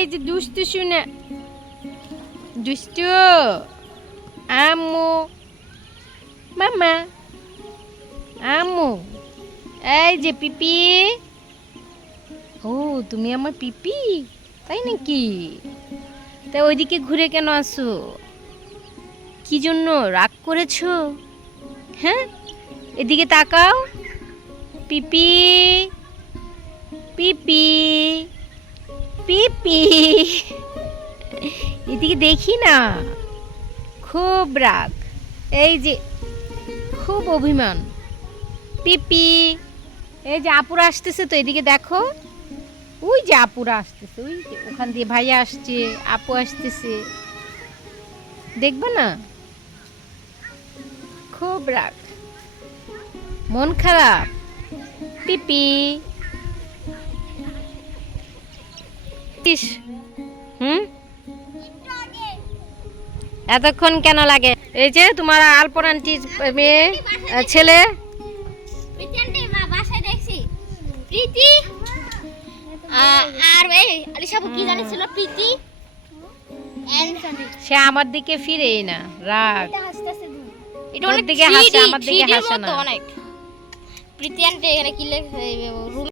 এই যে দুষ্টু শুনে। দুষ্টু মামা এই যে পিপি। ও, তুমি আমার পিপি? তাই নাকি? তা ওইদিকে ঘুরে কেন আসো? কি জন্য রাগ করেছ? হ্যাঁ? এদিকে তাকাও। পিপি। পিপি। এদিকে দেখি না। খুব রাগ। এই যে, খুব অভিমান। পিপি, এই যে আপুরা আসতেছে তো এদিকে দেখো। ওই যে আপুরা আসতেছে, ওই যে ওখান দিয়ে ভাইয়া আসছে, আপু আসতেছে। দেখবে না? খুব রাগ। মন খারাপ। পিপি ইস, হুম? এতক্ষণ কেন লাগে? এই যে তোমার আলপরান্টির মেয়ে ছেলে। প্রীতি আন্টি মা বাসায় দেখছি। প্রীতি? আ- আর এই আলিশাবু কি জানিছিল প্রীতি? সে আমার দিকে ফিরেই না রাগ। এটা অনেক দিকে হাসে, আমার দিকে হাসে না। অনেক। প্রীতি আন্টি এখানে কি লেখা রুম